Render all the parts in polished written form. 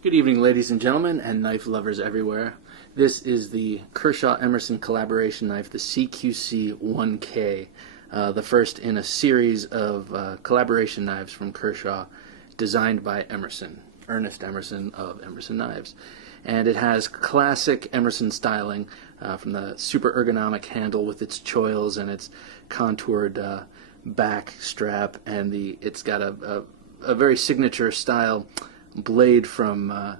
Good evening, ladies and gentlemen, and knife lovers everywhere. This is the Kershaw-Emerson collaboration knife, the CQC-1K, the first in a series of collaboration knives from Kershaw, designed by Emerson, Ernest Emerson of Emerson Knives. And it has classic Emerson styling, from the super ergonomic handle with its choils and its contoured back strap, and it's got a very signature style blade from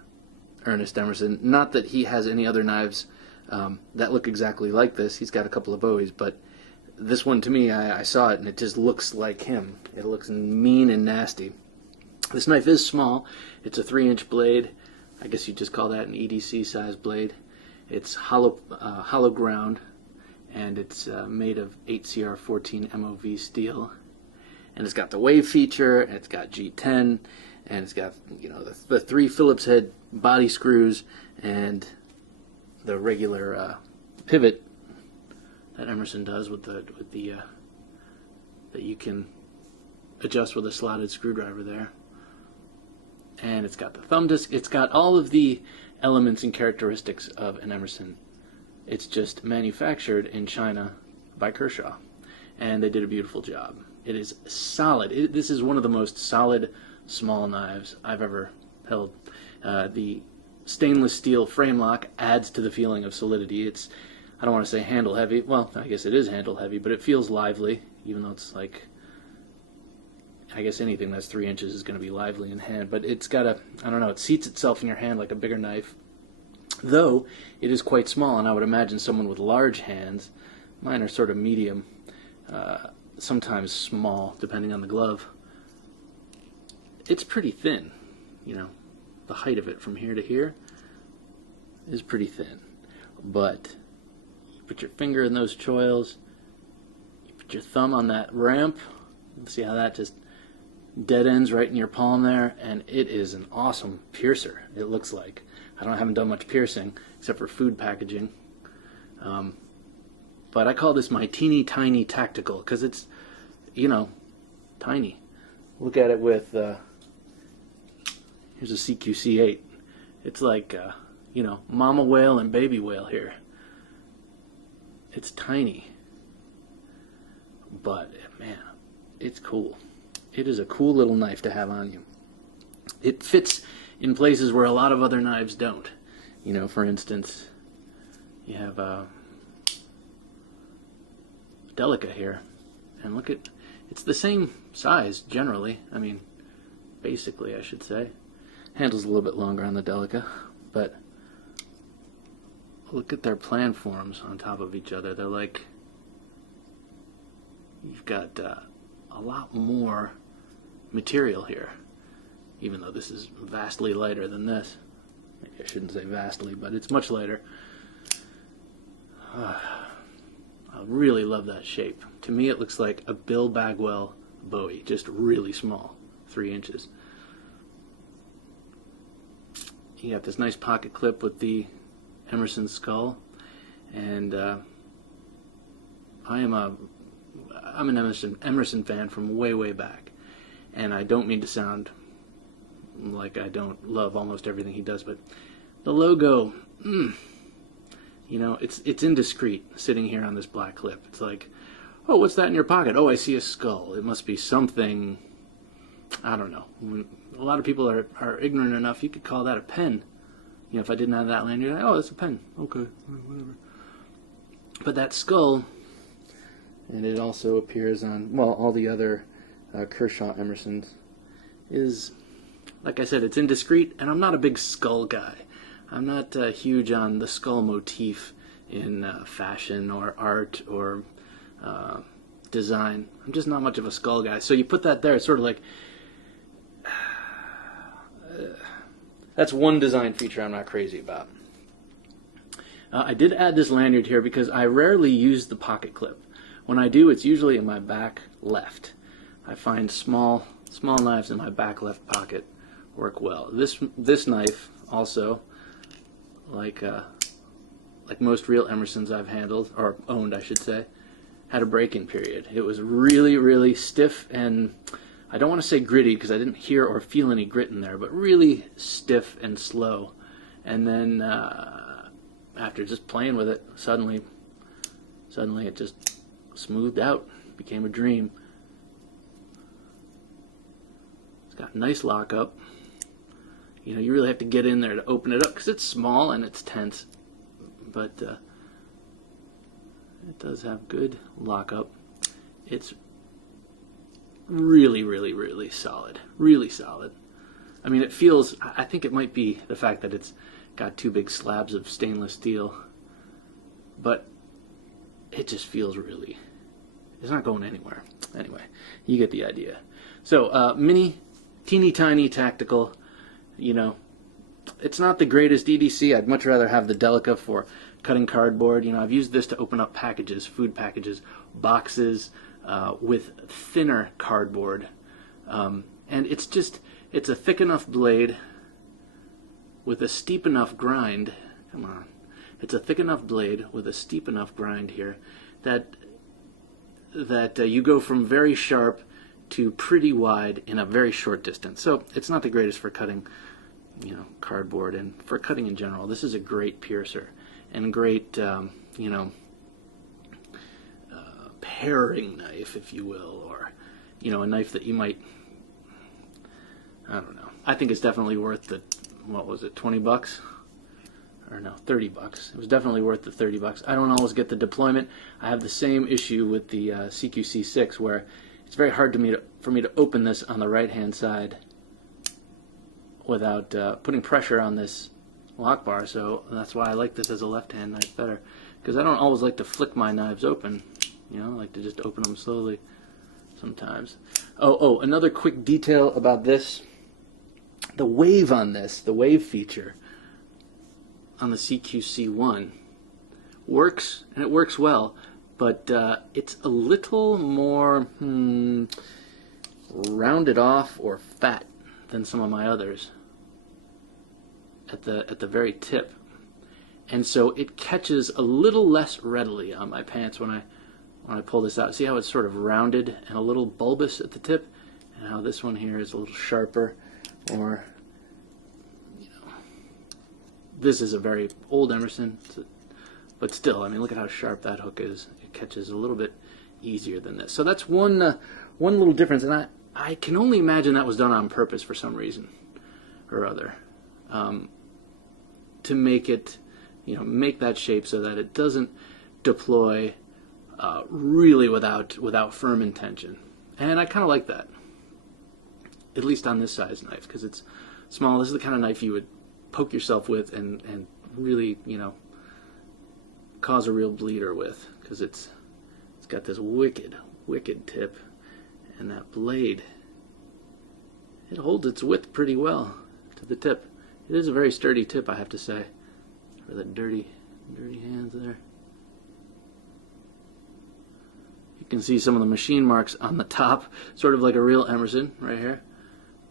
Ernest Emerson. Not that he has any other knives that look exactly like this. He's got a couple of Bowies, but this one, to me, I saw it and it just looks like him. It looks mean and nasty. This knife is small. It's a 3-inch blade. I guess you'd just call that an EDC size blade. It's hollow ground, and it's made of 8CR14 MOV steel. And it's got the wave feature, and it's got G10, and it's got, you know, the 3 Phillips head body screws and the regular pivot that Emerson does with the that you can adjust with a slotted screwdriver there. And it's got the thumb disc. It's got all of the elements and characteristics of an Emerson. It's just manufactured in China by Kershaw, and they did a beautiful job. It is solid. This is one of the most solid small knives I've ever held. The stainless steel frame lock adds to the feeling of solidity. It's, I don't want to say handle heavy. Well, I guess it is handle heavy, but it feels lively, even though it's like, I guess anything that's 3 inches is going to be lively in hand. But it's got a, I don't know, it seats itself in your hand like a bigger knife, though it is quite small, and I would imagine someone with large hands, mine are sort of medium, sometimes small, depending on the glove. It's pretty thin, you know. The height of it from here to here is pretty thin. But you put your finger in those choils, you put your thumb on that ramp, see how that just dead ends right in your palm there, and it is an awesome piercer, it looks like. I haven't done much piercing, except for food packaging. But I call this my teeny tiny tactical, because it's, you know, tiny. Look at it with, here's a CQC-8. It's like, you know, mama whale and baby whale here. It's tiny. But, man, it's cool. It is a cool little knife to have on you. It fits in places where a lot of other knives don't. You know, for instance, you have Delica here. And look at, it's the same size generally. I mean, basically, I should say. Handle's a little bit longer on the Delica, but look at their plan forms on top of each other. They're like, you've got a lot more material here, even though this is vastly lighter than this. Maybe I shouldn't say vastly, but it's much lighter. I really love that shape. To me, it looks like a Bill Bagwell Bowie, just really small, 3 inches. You got this nice pocket clip with the Emerson skull, and I'm an Emerson fan from way back, and I don't mean to sound like I don't love almost everything he does, but the logo, you know, it's indiscreet sitting here on this black clip. It's like, oh, what's that in your pocket? Oh, I see a skull. It must be something, I don't know. A lot of people are ignorant enough, you could call that a pen. You know, if I didn't have that lanyard, like, oh, that's a pen. Okay, whatever. But that skull, and it also appears on, well, all the other Kershaw Emersons, is, like I said, it's indiscreet, and I'm not a big skull guy. I'm not huge on the skull motif in fashion or art or design. I'm just not much of a skull guy. So you put that there, it's sort of like, that's one design feature I'm not crazy about. I did add this lanyard here because I rarely use the pocket clip. When I do, it's usually in my back left. I find small knives in my back left pocket work well. This knife also, like most real Emersons I've handled, or owned I should say, had a break-in period. It was really stiff and I don't want to say gritty because I didn't hear or feel any grit in there, but really stiff and slow. And then after just playing with it, suddenly it just smoothed out, became a dream. It's got a nice lockup. You know, you really have to get in there to open it up because it's small and it's tense, but it does have good lockup. It's really, really, really solid. Really solid. I mean, it feels, I think it might be the fact that it's got two big slabs of stainless steel, but it just feels really, it's not going anywhere. Anyway, you get the idea. So, mini, teeny tiny tactical, you know, it's not the greatest EDC. I'd much rather have the Delica for cutting cardboard. You know, I've used this to open up packages, food packages, boxes, with thinner cardboard. And it's a thick enough blade with a steep enough grind. Come on. It's a thick enough blade with a steep enough grind here that you go from very sharp to pretty wide in a very short distance. So it's not the greatest for cutting, you know, cardboard, and for cutting in general. This is a great piercer and great, you know, paring knife, if you will, or, you know, a knife that you might, I don't know. I think it's definitely worth the, what was it, 20 bucks? Or no, 30 bucks. It was definitely worth the 30 bucks. I don't always get the deployment. I have the same issue with the CQC-6, where it's very hard for me to open this on the right-hand side without putting pressure on this lock bar, so that's why I like this as a left-hand knife better, because I don't always like to flick my knives open. You know, I like to just open them slowly sometimes. Oh, another quick detail about this. The wave on this, the wave feature on the CQC-1 works, and it works well, but it's a little more rounded off or fat than some of my others at the very tip. And so it catches a little less readily on my pants when I pull this out. See how it's sort of rounded and a little bulbous at the tip, and how this one here is a little sharper, or, you know, this is a very old Emerson, but still, I mean, look at how sharp that hook is. It catches a little bit easier than this. So that's one little difference, and I can only imagine that was done on purpose for some reason or other, to make it, you know, make that shape so that it doesn't deploy really without firm intention. And I kind of like that, at least on this size knife, because it's small. This is the kind of knife you would poke yourself with and really, you know, cause a real bleeder with, because it's got this wicked tip, and that blade, it holds its width pretty well to the tip. It is a very sturdy tip, I have to say, for the dirty hands there. You can see some of the machine marks on the top, sort of like a real Emerson right here,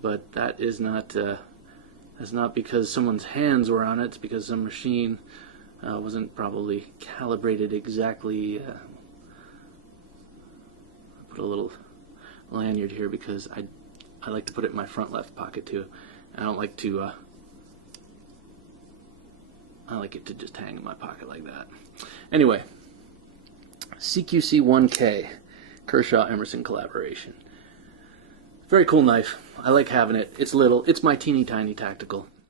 but that is not that's not because someone's hands were on it. It's because some machine wasn't probably calibrated exactly. Put a little lanyard here because I like to put it in my front left pocket too. I don't like to I like it to just hang in my pocket like that. Anyway, CQC-1K, Kershaw Emerson collaboration. Very cool knife. I like having it. It's little. It's my teeny tiny tactical.